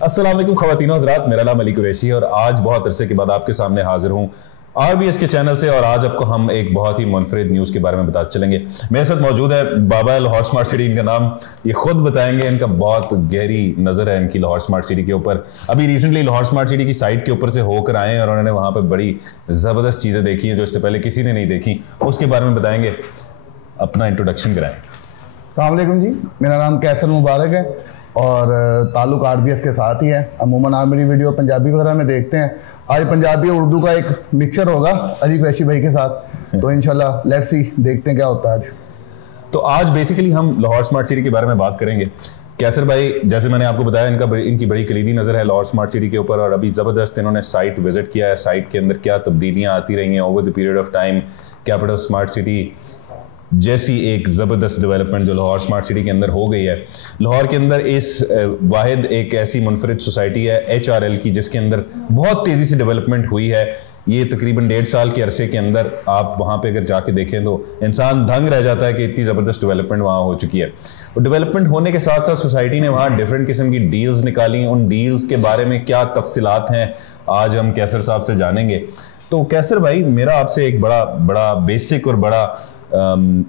अस्सलाम वालेकुम ख़वातीनो हज़रात, मेरा नाम अली कुरैशी और आज बहुत अरसे के बाद आपके सामने हाजिर हूँ RBS के चैनल से। और आज आपको हम एक बहुत ही मुनफरिद न्यूज़ के बारे में बताते चलेंगे। मेरे साथ मौजूद है बाबा लाहौर स्मार्ट सिटी, इनका नाम ये खुद बताएंगे। इनका बहुत गहरी नज़र है इनकी लाहौर स्मार्ट सिटी के ऊपर। अभी रिसेंटली लाहौर स्मार्ट सिटी की साइट के ऊपर से होकर आए हैं और उन्होंने वहाँ पर बड़ी ज़बरदस्त चीज़ें देखी हैं जो इससे पहले किसी ने नहीं देखी, उसके बारे में बताएंगे। अपना इंट्रोडक्शन कराएँ। अस्सलाम वालेकुम जी, मेरा नाम कैसर मुबारक है और ताल्लुक RBS के साथ ही है। अमूमन आप मेरी वीडियो पंजाबी वगैरह में देखते हैं, आज पंजाबी और उर्दू का एक मिक्सचर होगा अली कुरैशी भाई के साथ, तो इंशाल्लाह लेट्स सी, देखते हैं क्या होता है आज। तो आज बेसिकली हम लाहौर स्मार्ट सिटी के बारे में बात करेंगे। कैसर भाई, जैसे मैंने आपको बताया, इनकी बड़ी कलीदी नज़र है लाहौर स्मार्ट सिटी के ऊपर और अभी ज़बरदस्त इन्होंने साइट विजिट किया है। साइट के अंदर क्या तब्दीलियाँ आती रही हैं over the period of time. Capital smart city जैसी एक ज़बरदस्त डेवलपमेंट जो लाहौर स्मार्ट सिटी के अंदर हो गई है। लाहौर के अंदर इस वाहिद एक ऐसी मुनफरिद सोसाइटी है HRL की, जिसके अंदर बहुत तेज़ी से डेवलपमेंट हुई है। ये तकरीबन 1.5 साल के अरसे के अंदर आप वहाँ पे अगर जाके देखें तो इंसान दंग रह जाता है कि इतनी ज़बरदस्त डेवलपमेंट वहाँ हो चुकी है। और डेवलपमेंट होने के साथ साथ सोसाइटी ने वहाँ डिफरेंट किस्म की डील्स निकाली। उन डील्स के बारे में क्या तफसीलात हैं आज हम कैसर साहब से जानेंगे। तो कैसर भाई, मेरा आपसे एक बड़ा बेसिक और बड़ा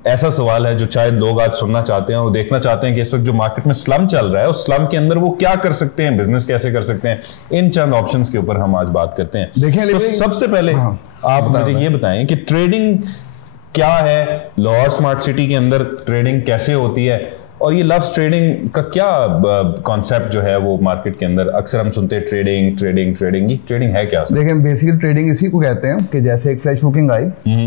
ऐसा सवाल है जो शायद लोग आज सुनना चाहते हैं और देखना चाहते हैं कि इस वक्त जो मार्केट में स्लम चल रहा है उस स्लम के अंदर वो क्या कर सकते हैं, बिजनेस कैसे कर सकते हैं। इन चंद ऑप्शंस के ऊपर हम आज बात करते हैं। देखिए, तो सबसे पहले आप मुझे ये बताएं कि ट्रेडिंग क्या है, लाहौर स्मार्ट सिटी के अंदर ट्रेडिंग कैसे होती है और ये लव्स ट्रेडिंग का क्या कॉन्सेप्ट जो है वो मार्केट के अंदर अक्सर हम सुनते हैं ट्रेडिंग। ये ट्रेडिंग है क्या? देखिए, बेसिकली ट्रेडिंग इसी को कहते हैं कि जैसे एक फ्लैश बुकिंग आई,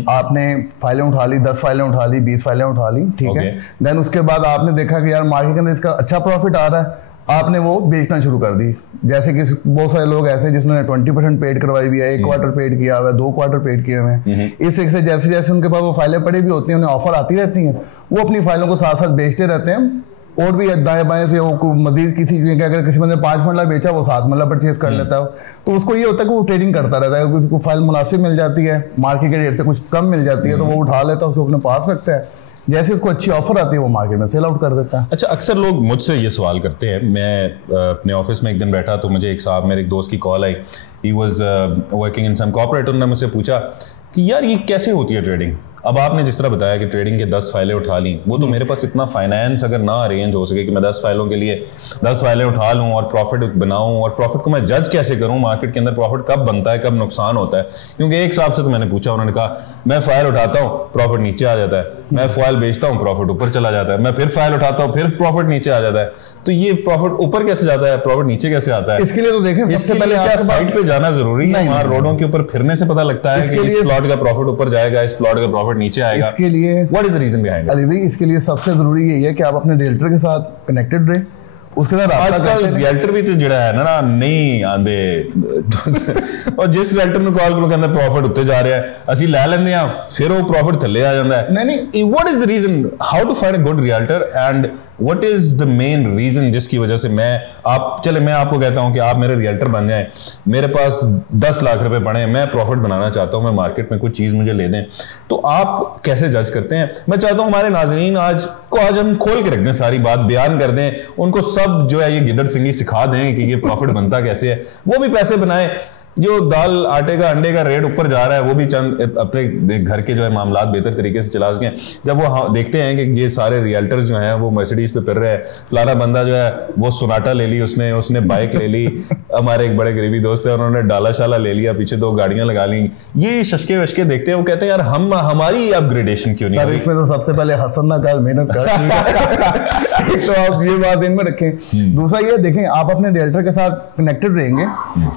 आपने फाइलें उठा ली, 10 फाइलें उठा ली, 20 फाइलें उठा ली, ठीक है। देन उसके बाद आपने देखा कि यार मार्केट के अंदर इसका अच्छा प्रॉफिट आ रहा है, आपने वो बेचना शुरू कर दी। जैसे कि बहुत सारे लोग ऐसे जिन्होंने 20% पेड करवाई हुई है, 1 क्वार्टर पेड किया हुआ है, 2 क्वार्टर पेड किए हुए हैं। इस एक से जैसे जैसे उनके पास वो फाइलें पड़ी भी होती हैं, उन्हें ऑफर आती रहती हैं, वो अपनी फाइलों को साथ साथ बेचते रहते हैं। और भी दाएं बाएं से वो मजीद किसी अगर किसी बंदे 5 मरला बेचा, वो 7 मरला परचेज कर लेता है। तो उसको ये होता है कि वो ट्रेडिंग करता रहता है। उसको फाइल मुनासिब मिल जाती है, मार्केट के रेट से कुछ कम मिल जाती है, तो वो उठा लेता है, उसको अपने पास रखता है। जैसे उसको अच्छी ऑफर आती है वो मार्केट में सेल आउट कर देता है। अच्छा, अक्सर लोग मुझसे ये सवाल करते हैं। मैं अपने ऑफिस में एक दिन बैठा तो मुझे मेरे एक दोस्त की कॉल आई। He was working in some corporate. उन्होंने मुझसे पूछा कि यार ये कैसे होती है ट्रेडिंग। अब आपने जिस तरह बताया कि ट्रेडिंग के 10 फाइलें उठा ली, वो तो मेरे पास इतना फाइनेंस अगर ना अरेंज हो सके कि मैं 10 फाइलों के लिए 10 फाइलें उठा लूँ और प्रॉफिट बनाऊँ, और प्रॉफिट को मैं जज कैसे करूँ मार्केट के अंदर, प्रॉफिट कब बनता है, कब नुकसान होता है। क्योंकि एक साहब से तो मैंने पूछा, उन्होंने कहा मैं फाइल उठाता हूँ, प्रॉफिट नीचे आ जाता है, मैं फाइल बेचता हूँ, प्रॉफिट ऊपर चला जाता है, मैं फिर फाइल उठाता हूँ, फिर प्रॉफिट नीचे आ जाता है। तो ये प्रॉफिट ऊपर कैसे जाता है, प्रॉफिट नीचे कैसे आता है? इसके लिए तो देखें, सबसे पहले साइट पे जाना जरूरी है? वहाँ रोडों के ऊपर फिरने से पता लगता है कि इस प्लॉट का प्रॉफिट ऊपर जाएगा, इस प्लॉट का प्रॉफिट नीचे आएगा। What is the reason behind it? Ali भाई, इसके लिए सबसे जरूरी यही है कि आप अपने रियल्टर के साथ कनेक्टेड रहे, उसके साथ आजकल रियल्टर भी तो जिहड़ा है ना नहीं आंदे और जिस रियल्टर ਨੂੰ ਕਾਲ ਕਰੋ ਕਹਿੰਦਾ प्रॉफिट ਉੱਤੇ ਜਾ ਰਿਹਾ ਹੈ, ਅਸੀਂ ਲੈ ਲੈਂਦੇ ਆ, ਫਿਰ ਉਹ प्रॉफिट ਥੱਲੇ ਆ ਜਾਂਦਾ ਹੈ। नहीं, what is the reason, how to find a good realtor and what is the main reason जिसकी वजह से मैं आपको कहता हूं कि आप मेरे रियल्टर बन जाएं, मेरे पास 10 लाख रुपए पड़े हैं, मैं प्रॉफिट बनाना चाहता हूं, मैं मार्केट में कुछ चीज मुझे ले दें, तो आप कैसे जज करते हैं? मैं चाहता हूं हमारे नाज़रीन आज हम खोल के रख दें, सारी बात बयान कर दें, उनको सब जो है ये गिदड़ सिंगी सिखा दें कि ये प्रॉफिट बनता कैसे है, वो भी पैसे बनाए। जो दाल आटे का अंडे का रेट ऊपर जा रहा है वो भी चंद अपने घर के जो है मामलात बेहतर तरीके से चला सकें। जब वो देखते हैं कि ये सारे रियल्टर्स जो हैं वो मर्सिडीज पे फिर रहे हैं, फलाना बंदा जो है वो सोनाटा ले ली, उसने बाइक ले ली, हमारे एक बड़े गरीबी दोस्त है उन्होंने डाला शाला ले लिया, पीछे 2 गाड़ियां लगा ली, ये शशके वशके देखते हैं, वो कहते हैं यार हमारी अपग्रेडेशन क्यों नहीं? इसमें तो सबसे पहले हसन ना कर, मेहनत कर। तो आप ये बात इनमें रखें। दूसरा ये देखें, आप अपने रियल्टर के साथ कनेक्टेड रहेंगे,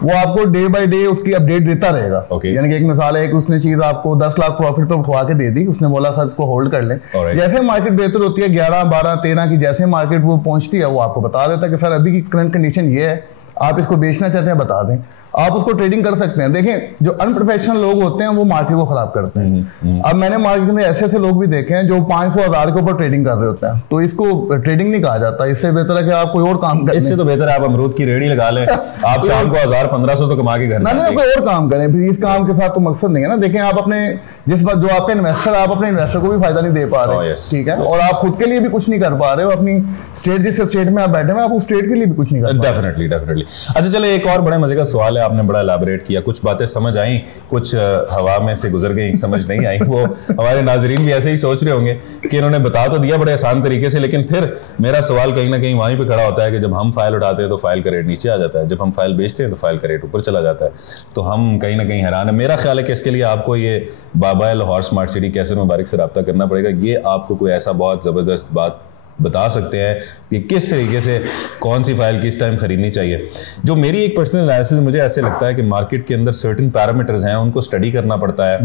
वो आपको डे बाय डे उसकी अपडेट देता रहेगा। यानी कि एक मिसाल है कि उसने चीज आपको 10 लाख प्रॉफिट पे उठवा के दे दी, उसने बोला सर इसको होल्ड कर लें। जैसे मार्केट बेहतर होती है 11, 12, 13 की जैसे मार्केट वो पहुंचती है, वो आपको बता देता है कि सर अभी की करंट कंडीशन ये है, आप इसको बेचना चाहते हैं बता दें। आप उसको ट्रेडिंग कर सकते हैं। देखें, जो अनप्रोफेशनल लोग होते हैं वो मार्केट को खराब करते हैं। अब मैंने मार्केट में ऐसे ऐसे लोग भी देखे हैं जो 500,000 के ऊपर ट्रेडिंग कर रहे होते हैं, तो इसको ट्रेडिंग नहीं कहा जाता। इससे बेहतर है कि आप कोई और काम करें। इससे तो बेहतर है आप अमरूद की रेडी लगा लें, आप शाम को 1000-1500 तो कमा के घर ना कोई और काम करें। फिर इस काम के साथ तो मकसद नहीं है ना। देखें, आप अपने जो आपका इन्वेस्टर, आप अपने इन्वेस्टर को भी फायदा नहीं दे पा रहे, ठीक है, और आप खुद के लिए भी कुछ नहीं कर पा रहे हो। अपनी स्टेट, जिस स्टेट में आप बैठे हैं, आप उस स्टेट के लिए भी कुछ नहीं कर पा रहे। डेफिनेटली। अच्छा चलो, एक और बड़े मजे का सवाल है, आपने बड़ा एलैबोरेट किया, कुछ बातें समझ आई, कुछ हवा में से गुजर गई, समझ नहीं आई। वो हमारे नाजरीन भी ऐसे ही सोच रहे होंगे कि इन्होंने बता तो दिया बड़े आसान तरीके से, लेकिन फिर मेरा सवाल कहीं ना कहीं वहीं पे खड़ा होता है कि जब हम फाइल उठाते हैं तो फाइल का रेट नीचे आ जाता है, जब हम फाइल बेचते हैं तो फाइल का रेट ऊपर चला जाता है, तो हम कहीं ना कहीं हैरान है। मेरा ख्याल है कि इसके लिए आपको ये बाबा लाहौर स्मार्ट सिटी कैसर मुबारक से रब्ता करना पड़ेगा। ये आपको कोई ऐसा बहुत ज़बरदस्त बात बता सकते हैं कि किस तरीके से कौन सी फाइल किस टाइम खरीदनी चाहिए। जो मेरी एक पर्सनल एनालिसिस, मुझे ऐसे लगता है कि मार्केट के अंदर सर्टेन पैरामीटर्स हैं, उनको स्टडी करना पड़ता है,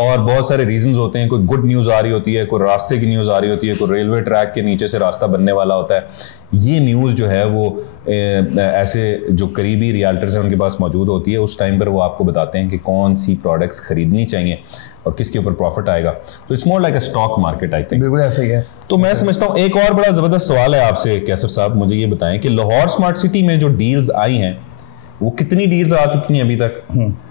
और बहुत सारे रीजंस होते हैं। कोई गुड न्यूज़ आ रही होती है, कोई रास्ते की न्यूज़ आ रही होती है, कोई रेलवे ट्रैक के नीचे से रास्ता बनने वाला होता है। ये न्यूज़ जो है वो ऐसे जो करीबी रियल्टर्स हैं उनके पास मौजूद होती है, उस टाइम पर वो आपको बताते हैं कि कौन सी प्रोडक्ट्स खरीदनी चाहिए और किसके ऊपर प्रॉफिट आएगा। तो it's more like a stock market, I think. बिल्कुल ऐसा ही है। तो मैं समझता हूँ एक और बड़ा जबरदस्त सवाल है आपसे कैसर साहब, मुझे ये बताएं कि लाहौर स्मार्ट सिटी में जो डील्स आई हैं, वो कितनी डील्स आ चुकी हैं अभी तक,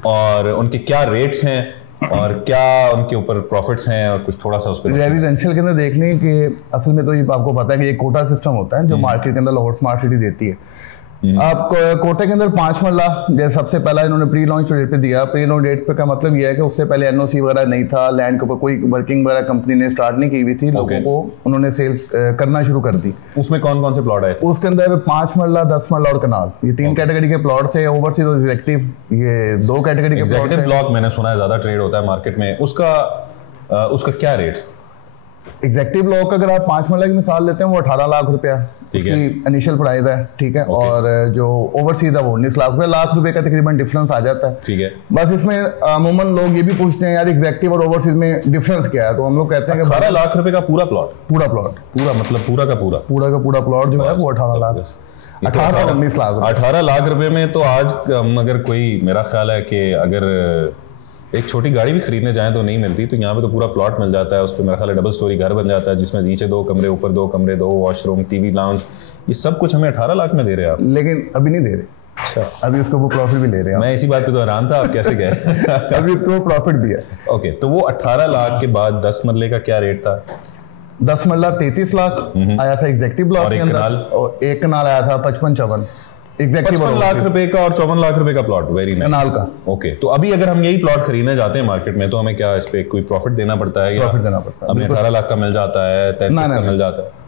और उनके क्या रेट्स हैं, और क्या उनके ऊपर प्रॉफिट्स हैं, और कुछ थोड़ा सा उस पर। रेजिडेंशियल के अंदर देख लें कि असल में तो ये आपको पता है कि एक कोटा सिस्टम होता है जो मार्केट के अंदर लाहौर स्मार्ट सिटी देती है। आप कोटे के अंदर 5 मरला, जैसे सबसे पहला इन्होंने प्री लॉन्च डेट पे दिया। प्री लॉन्च डेट पे का मतलब यह है कि उससे पहले एनओसी वगैरह नहीं था, लैंड के ऊपर कोई वर्किंग वगैरह कंपनी ने स्टार्ट नहीं की हुई थी, लोगों को उन्होंने सेल्स करना शुरू कर दी। उसमें कौन कौन से प्लॉट आए थे? उसके अंदर 5 मरला, 10 मरला और कनाल, ये 3 कैटेगरी के प्लॉट थे। ओवरसीज और एग्जेक्टिव, ये 2 कैटेगरी के प्लॉट थे। ब्लॉक मैंने सुना है ज्यादा ट्रेड होता है मार्केट में, उसका क्या रेट्स? एग्जेक्टिव ब्लॉक का अगर आप 5 मरला की मिसाल लेते हैं, वो 18 लाख रुपया उसकी इनिशियल प्राइस है, ठीक है, और जो ओवरसीज है वो 19 लाख रुपए का तकरीबन डिफरेंस आ जाता है, ठीक है। बस इसमें अमूमन लोग ये भी पूछते हैं यार एग्जेक्टिव और ओवरसीज में डिफरेंस क्या है, तो हम लोग कहते हैं कि 18 लाख रुपए का पूरा प्लॉट पूरा मतलब पूरा का पूरा प्लॉट जो है वो 18 लाख 19 लाख 18 लाख रुपए में। तो आज अगर कोई, मेरा ख्याल है कि अगर एक छोटी गाड़ी भी खरीदने जाएं तो नहीं मिलती, तो यहाँ पे तो पूरा प्लॉट मिल जाता है। उस पर मेरा ख्याल है डबल स्टोरी घर बन जाता है, जिसमें नीचे 2 कमरे, ऊपर 2 कमरे, 2 वॉशरूम, टीवी लाउंज, ये सब कुछ हमें 18 लाख में दे रहे हैं आप। लेकिन अभी नहीं दे रहे। अच्छा, अभी उसको वो प्रॉफिट भी ले रहे हैं। मैं इसी बात पे तो हैरान था, आप कैसे गए? अभी उसको वो प्रॉफिट भी है। ओके, तो वो 18 लाख के बाद 10 मरले का क्या रेट था? 10 मरला 33 लाख आया था एग्जेक्टिव ब्लॉक के अंदर, और एक कनाल आया था 55-54। 55 लाख रुपए का और 54 लाख रुपए का प्लॉट, वेरी नाइस, कनाल का। ओके, तो अभी अगर हम यही प्लॉट खरीदने जाते हैं मार्केट में, तो हमें क्या इस पे कोई प्रॉफिट देना पड़ता है? प्रॉफिट देना पड़ता है। हमें 18 लाख का मिल जाता है, 33 का मिल जाता है।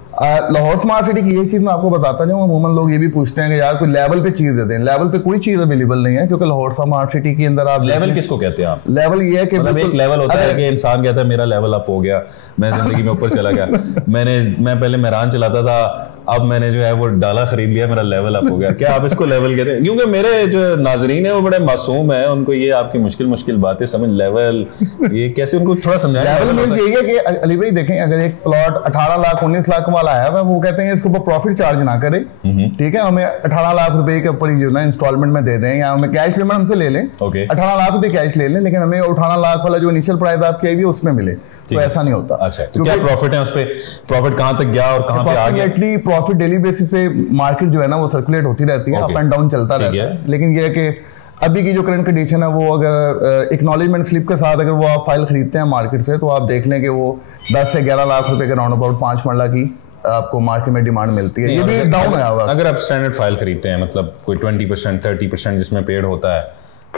लाहौर स्मार्ट सिटी की एक चीज मैं आपको बताता हूँ, अमूमन लोग ये भी पूछते हैं कि यार कोई लेवल पे चीज दे दें। लेवल पे कोई चीज अवेलेबल नहीं है, क्योंकि लाहौर स्मार्ट सिटी के अंदर आप लेवल किसको कहते हैं आप? लेवल ये है कि मतलब एक लेवल होता है कि इंसान कहता है मेरा लेवल अप हो गया, मैं जिंदगी में ऊपर चला गया, मैं पहले मेहरान चलाता था, अब मैंने जो है वो डाला खरीद लिया, मेरा लेवल अप हो गया। क्या आप इसको लेवल कहते हैं? क्योंकि मेरे जो नाजरीन है वो बड़े मासूम है, उनको ये आपकी मुश्किल बातें समझ, लेवल ये कैसे, उनको थोड़ा समझाया। लेवल में यही है कि अली भाई देखें, अगर एक प्लॉट 18 लाख 19 लाख वाला है, वो कहते हैं इसके ऊपर प्रॉफिट चार्ज ना करें, ठीक है, हमें 18 लाख रुपए के ऊपर जो ना इंस्टॉलमेंट में दे दें, या हमें कैश पेमेंट हमसे ले लें, 18 लाख रुपए कैश ले लें, लेकिन हमें 18 लाख वाला जो इनिशियल प्राइस आपकी आई उसमें मिले, तो ऐसा नहीं होता। अच्छा, तो क्या प्रॉफिट है उस पे? प्रॉफिट कहां तक गया और कहां पे आ गया? प्रॉफिट डेली बेसिस पे मार्केट जो है ना वो सर्कुलेट होती रहती है, अप एंड डाउन चलता रहता है, लेकिन ये है कि अभी की जो करंट कंडीशन है वो अगर एक्नॉलेजमेंट स्लिप के साथ अगर वो आप फाइल खरीदते हैं मार्केट से, तो आप देख लें कि वो 10 से 11 लाख रुपए के राउंड अबाउट 5 मरला की आपको मार्केट में डिमांड मिलती है। ये भी डाउन है। अगर आप स्टैंडर्ड फाइल खरीदते हैं, मतलब कोई 20% 30% जिसमें पेड होता है,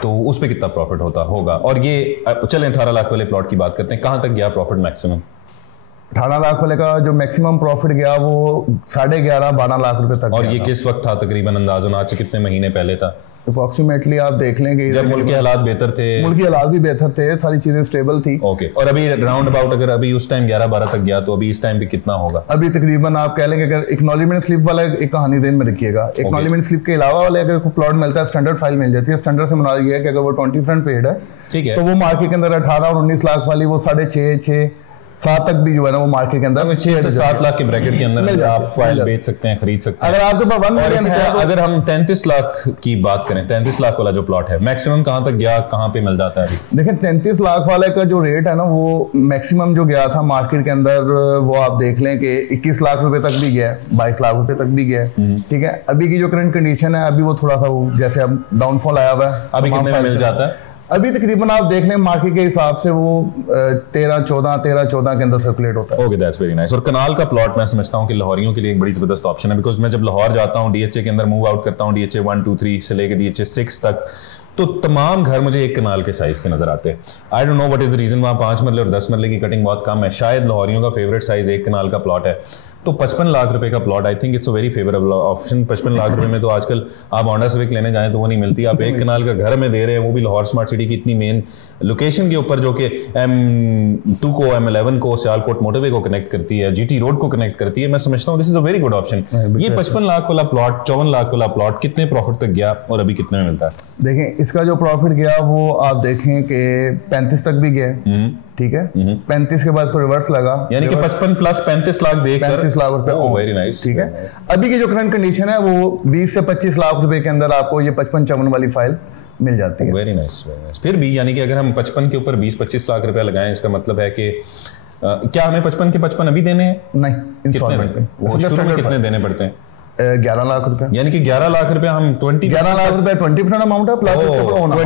तो उस पे कितना प्रॉफिट होगा? और ये चलें 18 लाख वाले प्लॉट की बात करते हैं, कहां तक गया प्रॉफिट मैक्सिमम? 18 लाख वाले का जो मैक्सिमम प्रॉफिट गया वो 11.5-12 लाख रुपए तक। और ये किस वक्त था तकरीबन, अंदाजन आज से कितने महीने पहले था? अप्रोक्सीमेटली आप देख लें कि जब मुल्क के हालात बेहतर थे, मुल्क के हालात भी बेहतर थे, सारी चीजें स्टेबल थी। ओके, और अभी राउंड अबाउट अगर अभी उस टाइम 11-12 तक गया, तो अभी इस टाइम पे कितना होगा? अभी तकरीबन आप कह लेंगे, अगर एक्नॉलेजमेंट स्लिप वाला एक कहानी ज़हन में रखिएगा, एक्नॉलेजमेंट स्लिप के अलावा वाले अगर कोई प्लॉट मिलता है, स्टैंडर्ड फाइल मिल जाती है। स्टैंडर्ड से मुराद ये है कि अगर वो 20% पेड है, ठीक है, तो वो मार्केट के अंदर 18 और 19 लाख वाली वो 6.5 7 तक भी जो है ना वो मार्केट के अंदर 6 से 7 लाख के ब्रैकेट के अंदर आप फाइल बेच सकते हैं, खरीद सकते हैं। अगर आपके पास 1 मिलियन है तो अगर हम 33 लाख की बात करें, 33 लाख वाला जो प्लॉट है मैक्सिमम कहां तक गया, कहां पे मिल जाता है? देखिए 33 लाख वाले का जो रेट है ना वो मैक्सिमम जो गया था मार्केट के अंदर, वो आप देख लें कि 21 लाख रुपए तक भी गया है, 22 लाख रुपए तक भी गया है। ठीक है, अभी की जो करंट कंडीशन है अभी वो थोड़ा सा वो जैसे अब डाउनफॉल आया हुआ है। अभी कितने में मिल जाता है? अभी तकरीबन आप देख लें मार्केट के हिसाब से वो 13-14 के अंदर सर्कुलेट होता है। Okay, that's very nice. और कनाल का प्लॉट मैं समझता हूँ कि लाहौरियों के लिए एक बड़ी जबरदस्त ऑप्शन है, बिकॉज मैं जब लाहौर जाता हूँ डीएचए के अंदर मूव आउट करता हूँ, डीएचए 1, 2, 3 से लेकर डीएचए 6 तक, तो तमाम घर मुझे एक कनाल के साइज के नजर आते हैं। I don't know what is the reason, वहाँ 5 मरले और 10 मरले की कटिंग बहुत कम है। शायद लाहौरियों का फेवरेट साइज 1 कनाल का प्लॉट है। तो 55 लाख रुपए का plot, I think it's a very favourable option. 55 lakh रुपए में तो आजकल आप होंडा सिविक लेने जाएं तो वो नहीं मिलती। आप 1 कनाल का घर में दे रहे हैं, वो भी लाहौर स्मार्ट सिटी की इतनी मेन लोकेशन के ऊपर, जो कि M2 को, M11 को, सियालकोट मोटरवे को कनेक्ट करती है, GT रोड को कनेक्ट करती है। मैं समझता हूँ this is a very good option. ये 55 लाख वाला प्लॉट, 54 लाख वाला प्लॉट कितने प्रॉफिट तक गया और अभी कितने में मिलता है? देखें इसका जो प्रॉफिट गया वो आप देखें कि 35 तक भी गया। ठीक है, 35 के बाद इसको रिवर्स लगा, यानी कि 55 प्लस 35 लाख देकर 35 लाख रुपए। Very nice. ठीक है, अभी की जो करंट कंडीशन है वो 20 से 25 लाख रुपए के अंदर आपको ये 55-54 वाली फाइल मिल जाती है। Very nice, very nice. फिर भी यानी कि अगर हम 55 के ऊपर 20-25 लाख रुपया लगाएं, इसका मतलब है कि क्या हमें 55 के 55 अभी देने हैं? नहीं, इंस्टॉलमेंट में शुरू में कितने देने पड़ते हैं? 11 लाख रुपए। यानी कि 11 लाख रुपए हम 11 लाख रुपए 20% अमाउंट है, प्लस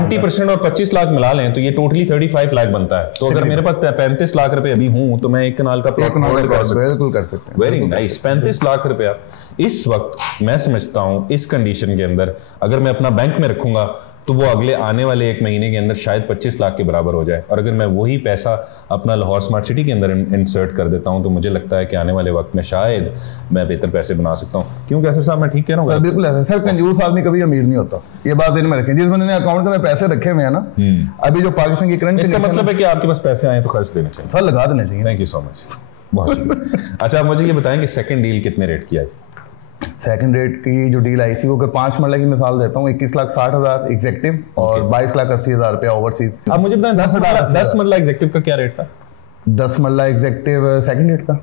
20% और 25 लाख मिला लें तो ये टोटली 35 लाख बनता है। तो अगर मेरे पास 35 लाख रुपए अभी हूं तो मैं 1 कनाल का प्लॉट बिल्कुल कर सकते हैं। Very nice. 35 लाख रुपया इस वक्त मैं समझता हूं इस कंडीशन के अंदर अगर मैं अपना बैंक में रखूंगा तो वो अगले आने वाले 1 महीने के अंदर शायद 25 लाख के बराबर हो जाए। और अगर मैं वही पैसा अपना लाहौर स्मार्ट सिटी के अंदर इंसर्ट कर देता हूं तो मुझे लगता है कि आने वाले वक्त में शायद मैं बेहतर पैसे बना सकता हूं। क्यों कैसर साहब, मैं ठीक कह रहा हूं? सर बिल्कुल ऐसा। सर कंजूस आदमी कभी अमीर नहीं होता, ये बात ध्यान में रखें। जिस बंदे ने अकाउंट के अंदर पैसे रखे हुए हैं ना, अभी जो पाकिस्तान की करंट, इसका मतलब है कि आपके पास पैसे आए तो खर्च देने चाहिए। सर लगा देने चाहिए। थैंक यू सो मच, बहुत शुक्रिया। अच्छा, मुझे ये बताएं कि सेकंड डील कितने रेट की आई? सेकंड रेट की जो डील आई थी वो अगर 5 मरला की मिसाल देता हूँ, 21,60,000 एग्जेक्टिव और 22,80,000 रुपया ओवरसीज। अब मुझे बताएं 10 मरला एग्जेक्टिव का क्या रेट था? 10 मरला एग्जेक्टिव सेकंड रेट का,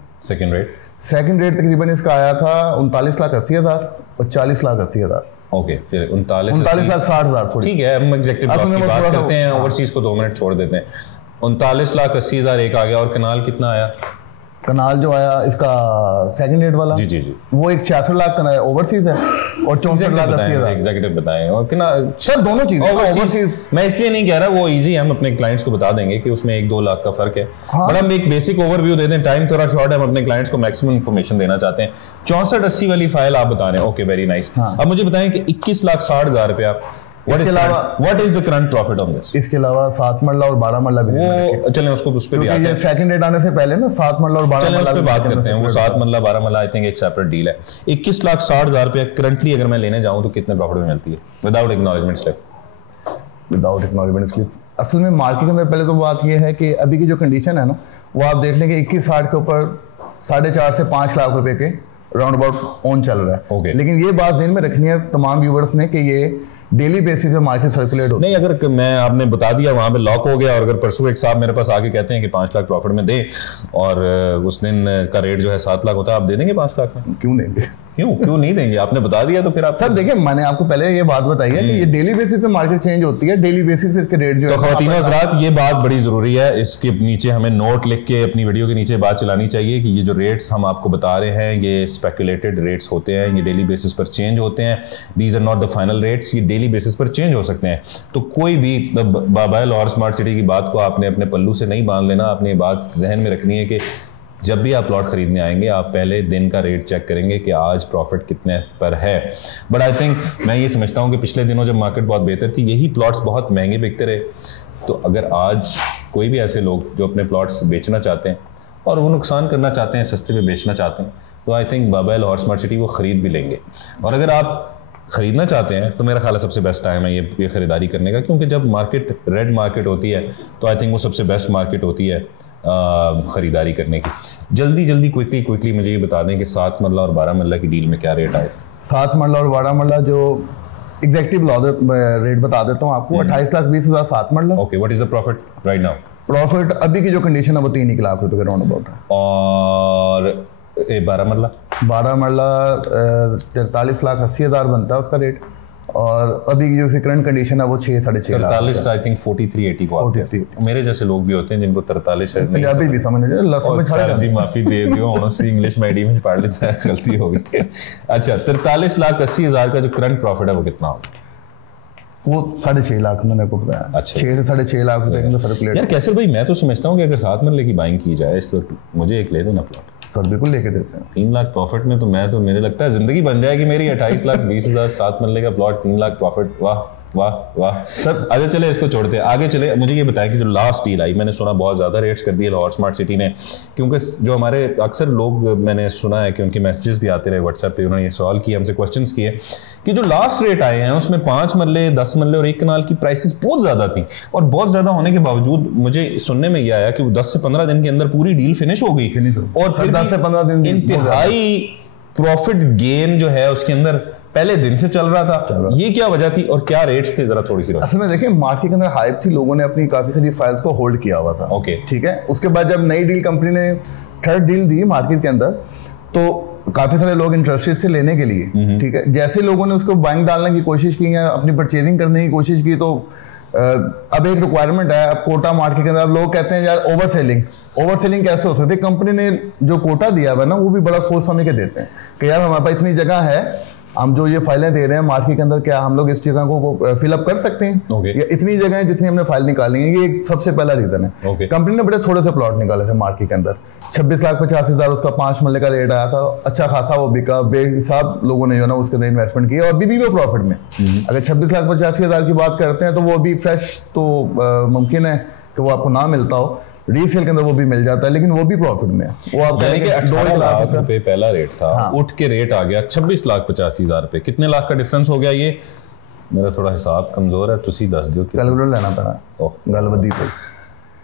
सेकंड रेट तकरीबन इसका आया था 39,80,000 और 40,80,000। ओके, फिर 39,60,000। ठीक है, हम एग्जेक्टिव की बात करते हैं, ओवरसीज को 2 मिनट छोड़ देते हैं। 39,80,000 एक आ गया। और कनाल कितना आया? कनाल जो आया इसका सेकंड रेट वाला, जी, वो एक 66 लाख का ओवरसीज है और 64,80,000 एग्जीक्यूटिव बताएं। और कितना सर दोनों चीजें ओवरसीज मैं इसलिए नहीं कह रहा, वो इजी है, हम अपने क्लाइंट्स को बता देंगे कि उसमें 1-2 लाख का फर्क है। बट हम एक बेसिक ओवरव्यू दे दें, टाइम थोड़ा शॉर्ट है, हम अपने क्लाइंट्स को मैक्सिमम इंफॉर्मेशन देना चाहते हैं। 64-80 वाली फाइल आप बता रहे हैं, ओके वेरी नाइस। अब मुझे बताएं कि 21,60,000 रुपया इसके अलावा what is the current profit on this? इसके अलावा 7 मरला और 12 मरला भी वो चलें उसको उस पे भी आते हैं। सेकंड रेट आने से पहले ना 7 मरला और 12 मरला पे बात करते हैं। वो 7 मरला 12 मरला आई थिंक एक सेपरेट डील है। 21,60,000 रुपया करंटली अगर मैं लेने जाऊं तो कितने प्रॉफिट में मिलती है without acknowledgement slip? Without acknowledgement slip असल में मार्केट के अंदर पहले तो बात ये है कि अभी की जो कंडीशन है ना, वो आप देख लेंगे 21,60 के ऊपर 4.5 से 5 लाख रुपए के राउंड अबाउट ऑन चल रहा है। लेकिन ये बात ध्यान में रखनी है तमाम व्यूवर्स ने कि ये डेली बेसिस पे मार्केट सर्कुलेट होती नहीं। अगर मैं आपने बता दिया वहां पे लॉक हो गया और अगर परसों एक साहब मेरे पास आके कहते हैं कि 5 लाख प्रॉफिट में दे और उस दिन का रेट जो है 7 लाख होता है, आप दे देंगे 5 लाख में? क्यों देंगे? क्यों नहीं देंगे? आपने बता दिया तो फिर आप सर देखिए, मैंने आपको पहले ये बात बताई है कि ये डेली बेसिस पे मार्केट चेंज होती है, डेली बेसिस पे इसके रेट जो है। तो ख़वातीन और हज़रात, ये बात बड़ी जरूरी है, इसके नीचे हमें नोट लिख के अपनी वीडियो के नीचे बात चलानी चाहिए कि ये जो रेट्स हम आपको बता रहे हैं ये स्पेकुलेटेड रेट्स होते हैं, ये डेली बेसिस पर चेंज होते हैं। These are not the final rates, ये डेली बेसिस पर चेंज हो सकते हैं। तो कोई भी बाबा लाहौर स्मार्ट सिटी की बात को आपने अपने पल्लू से नहीं बांध लेना। आपने बात जहन में रखनी है कि जब भी आप प्लॉट खरीदने आएंगे आप पहले दिन का रेट चेक करेंगे कि आज प्रॉफिट कितने पर है। बट आई थिंक मैं ये समझता हूँ कि पिछले दिनों जब मार्केट बहुत बेहतर थी यही प्लॉट्स बहुत महंगे बिकते रहे। तो अगर आज कोई भी ऐसे लोग जो अपने प्लॉट्स बेचना चाहते हैं और वो नुकसान करना चाहते हैं, सस्ते में बेचना चाहते हैं, तो I think Baba Lahore smart city वो ख़रीद भी लेंगे। और अगर आप ख़रीदना चाहते हैं तो मेरा ख्याल है सबसे बेस्ट टाइम है ये ख़रीदारी करने का, क्योंकि जब मार्केट रेड मार्केट होती है तो आई थिंक वो सबसे बेस्ट मार्केट होती है ख़रीदारी करने की। जल्दी क्विकली मुझे ये बता दें कि 7 मरला और 12 मरला की डील में क्या रेट आए? 7 मरला और 12 मरला जो एग्जैक्टिव रेट बता देता हूँ आपको, 28,20,000 7 मरला। Okay, what is the profit right now? Profit अभी की जो कंडीशन है वो 3 लाख रुपए के राउंड अबाउट है। और 12 मरला 43,80,000 बनता है उसका रेट, और अभी की जो करंट कंडीशन है वो 6-6.5 लाख। 43 आई थिंक 43-80 को आते हैं। मेरे जैसे लोग भी होते हैं जिनको 43 है नहीं अभी भी समझ जी माफी दे दियो ऑनेस्टली इंग्लिश मीडियम में पढ़ लेता है, गलती हो गई। अच्छा 43,80,000 का जो करंट प्रॉफिट है वो कितना होगा? वो 6.5 लाख मैंने को बताया। अच्छा 6 से 6.5 लाख रुपए के अंदर सर्कुलेट। यार कैसे भाई, मैं तो समझता हूँ कि अगर 7 मरले की बाइंग की जाए तो मुझे एक ले देना प्लॉट। सर बिल्कुल लेके देते हैं। 3 लाख प्रॉफिट में तो मैं तो मेरे लगता है जिंदगी बन जाएगी मेरी। 28,20,000 7 मरले का प्लॉट 3 लाख प्रॉफिट, वाह वाह वाह सर। अच्छा चले इसको छोड़ते हैं, आगे चले। मुझे ये बताएं कि जो लास्ट डील आई, मैंने सुना बहुत ज़्यादा रेट्स कर दिए लाहौर स्मार्ट सिटी ने, क्योंकि जो हमारे अक्सर लोग, मैंने सुना है कि उनके मैसेजेस भी आते रहे व्हाट्सएप पे, उन्होंने ये सवाल किया हमसे, क्वेश्चंस किए कि जो लास्ट रेट आए हैं उसमें 5 मरले 10 मरले और 1 कनाल की प्राइसेस बहुत ज़्यादा थी, और बहुत ज़्यादा होने के बावजूद मुझे सुनने में ये आया कि 10 से 15 दिन के अंदर पूरी डील फिनिश हो गई, और फिर 10 से 15 दिन इंतहाई प्रॉफिट गेन जो है उसके अंदर पहले दिन से चल रहा था। ये क्या वजह थी और क्या रेट्स थे, जरा थोड़ी सी असल में देखिए मार्केट के अंदर हाइप थी, लोगों ने अपनी काफी सारी फाइल्स को होल्ड किया हुआ था। ओके ठीक है, उसके बाद जब नई डील कंपनी ने थर्ड डील दी मार्केट के अंदर, तो काफी सारे लोग इंटरेस्टेड से लेने के लिए, ठीक है, जैसे लोगों ने उसको बाइंग डालने की कोशिश की या अपनी परचेजिंग करने की कोशिश की, तो अब एक रिक्वायरमेंट है, अब कोटा मार्केट के अंदर अब लोग कहते हैं यार ओवर सेलिंग कैसे हो सकती है? कंपनी ने जो कोटा दिया हुआ है ना, वो भी बड़ा सोच समझ के देते हैं कि यार हमारे पास इतनी जगह है, हम जो ये फाइलें दे रहे हैं मार्केट के अंदर, क्या हम लोग इस जगह को फिलअप कर सकते हैं? या इतनी जगह है जितनी हमने फाइल निकाली है, ये एक सबसे पहला रीजन है। कंपनी ने बड़े थोड़े से प्लॉट निकाले थे मार्केट के अंदर, 26,85,000 उसका 5 मरले का रेट आया था, अच्छा खासा वो बिका, बेहिसाब लोगों ने जो ना उसके अंदर इन्वेस्टमेंट किया, और अभी भी वो प्रॉफिट में। अगर 26,85,000 की बात करते हैं तो वो अभी फ्रेश तो मुमकिन है कि वो आपको ना मिलता हो, रीसेल के अंदर वो भी मिल जाता है, लेकिन वो भी प्रॉफिट में है। वो आप यानी कि 18 लाख रुपए पहला रेट था, हाँ। उठ के रेट आ गया 26,85,000 रुपए। कितने लाख का डिफरेंस हो गया? ये मेरा थोड़ा हिसाब कमजोर है, तुसी दस दियो। कैलकुलेटर लेना पड़ा गलबदी पे।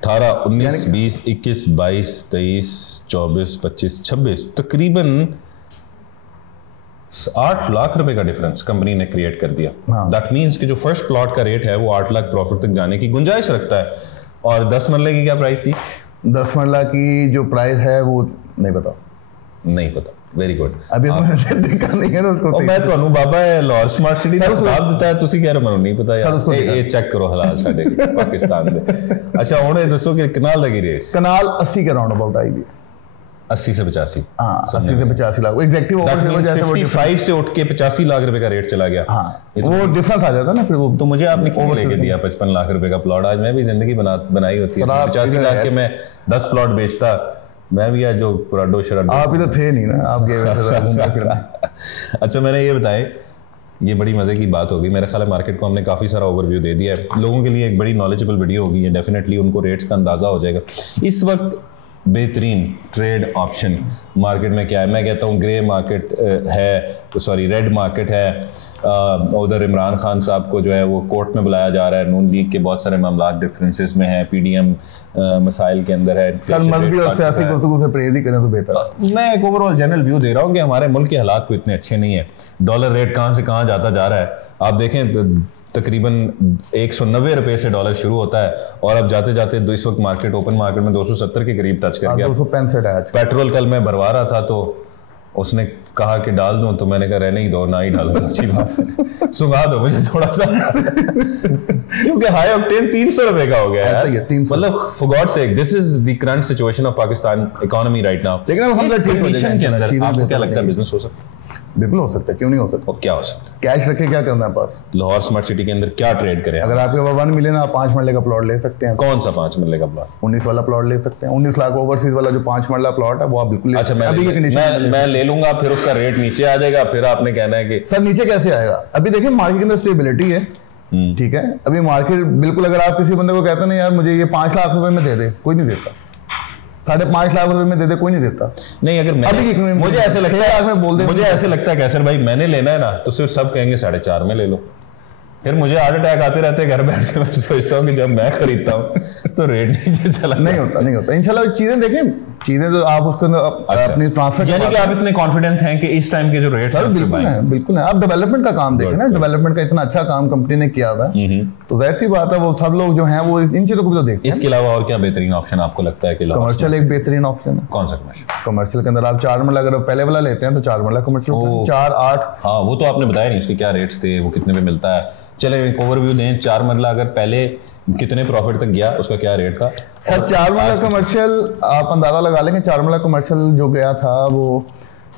18, 19, 20, 21, 22, 23, 24, 25, 26, तकरीबन 8 लाख रुपए का डिफरेंस कंपनी ने क्रिएट कर दिया। दैट मींस कि जो फर्स्ट प्लॉट का रेट है वो 8 लाख प्रॉफिट तक जाने की गुंजाइश रखता है। और 10 मरले की क्या प्राइस थी? 10 मरला की जो प्राइस है वो नहीं पता। Very good. अभी देखा नहीं है ना उसको। मैं तो बाबा लाहौर स्मार्ट सिटी का जवाब देता है, तुसी कह रहे हो नहीं पता यार। ये चेक करो हालात साडे पाकिस्तान दे। अच्छा हुणे दसो कि कनाल दा की रेट्स? कनाल 80 के राउंड अबाउट आएगी। 80 से 85। हाँ 80 से 85 लाख एग्जैक्टली। 55 से उठ के 85 लाख रुपए का रेट चला गया। हाँ वो डिफरेंस आ जाता ना फिर वो। तो मुझे आपने क्यों लेके दिया 55 लाख रुपए का प्लॉट? आज मैं भी जिंदगी बनाई होती है 85 लाख के मैं 10 प्लॉट बेचता, मैं भी आज जो पुराडो शराडो। आप ही तो थे नहीं ना, आप गए। अच्छा मैंने ये बताए, ये बड़ी मजे की बात होगी। मेरा ख्याल है मार्केट को हमने काफ़ी सारा ओवरव्यू दे दिया है, लोगों के लिए एक बड़ी नॉलेजेबल वीडियो होगी, डेफिनेटली उनको रेट्स का अंदाज़ा हो जाएगा। इस वक्त बेहतरीन ट्रेड ऑप्शन मार्केट में क्या है? मैं कहता हूँ ग्रे मार्केट है, सॉरी रेड मार्केट है। उधर इमरान खान साहब को जो है वो कोर्ट में बुलाया जा रहा है, नून लीग के बहुत सारे मामला डिफरेंसेस में हैं, पीडीएम मसाइल के अंदर है। मैं एक ओवरऑल जनरल व्यू दे रहा हूँ कि हमारे मुल्क के हालात को इतने अच्छे नहीं है। डॉलर रेट कहाँ से कहाँ जाता जा रहा है आप देखें, तकरीबन 190 रुपए से डॉलर शुरू होता है और अब जाते जाते इस वक्त मार्केट ओपन मार्केट में 270 के करीब टच कर गया। 265 है। पेट्रोल कल मैं भरवा रहा था तो उसने कहा कि डाल दूं, तो मैंने कहा रहने ही दो, ना ही डालो, अच्छी बात सुंगा दो मुझे थोड़ा सा क्योंकि हाई ऑक्टेन 300 रुपए का हो गया है। मतलब for God sake, this is the current situation of Pakistan economy right now. लेकिन हम कंडीशन के अंदर आपको क्या लगता है बिजनेस हो सकता है? बिल्कुल हो सकता है, क्यों नहीं हो सकता? और क्या हो सकता है? कैश रखे क्या करना है पास? लाहौर स्मार्ट सिटी के अंदर क्या ट्रेड करें? अगर आपके पास 1 मिलियन, आप 5 मरले का प्लॉट ले सकते हैं। कौन सा 5 मरले का प्लॉट? 19 वाला प्लॉट ले सकते हैं। 19 लाख ओवरसीज वाला जो 5 मरला प्लॉट है वो आप बिल्कुल। अच्छा मैं ले लूंगा, फिर उसका रेट नीचे आ जाएगा, फिर आपने कहना है कि सर नीचे कैसे आएगा? अभी देखिए मार्केट के अंदर स्टेबिलिटी है, ठीक है। अभी मार्केट बिल्कुल, अगर आप किसी बंदे को कहते हैं यार मुझे ये 5 लाख रुपए में दे दे, कोई नहीं देता। 5.5 लाख रुपए में दे दे, कोई नहीं देता। नहीं अगर मुझे ऐसे लगता है, मुझे ऐसे लगता है कैसर भाई मैंने लेना है ना, तो सिर्फ सब कहेंगे 4.5 में ले लो। फिर मुझे हार्ट अटैक आते रहते हैं घर बैठ के। मैं सोचता हूँ कि जब मैं खरीदता हूँ तो रेट नीचे चला नहीं होता इंशाल्लाह। चीजें देखें, चीजें तो आप उसको अपनी ट्रांसफर, यानी कि आप इतने कॉन्फिडेंट हैं कि इस टाइम के जो रेट्स हैं बिल्कुल है। आप डेवलपमेंट का काम देखें ना, डेवलपमेंट का इतना अच्छा काम कंपनी ने किया हुआ है, तो जाहिर सी बात है वो सब लोग जो हैं वो इन चीजों को भी तो देखते हैं। इसके अलावा और क्या बेहतरीन ऑप्शन आपको लगता है कि कमर्शियल एक बेहतरीन ऑप्शन है? कौन सा कमर्शियल के अंदर आप 4 मरला अगर पहले वाला लेते हैं तो 4 मरला कमर्शियल 4-8। हाँ वो तो आपने बताया नहीं उसके क्या रेट्स थे, वो कितने पे मिलता है। चले एक ओवरव्यू दें, 4 मरला अगर पहले कितने प्रॉफिट तक गया, उसका क्या रेट था? सर 4 मरला कमर्शियल आप अंदाजा लगा लेंगे, 4 मरला कमर्शियल जो गया था वो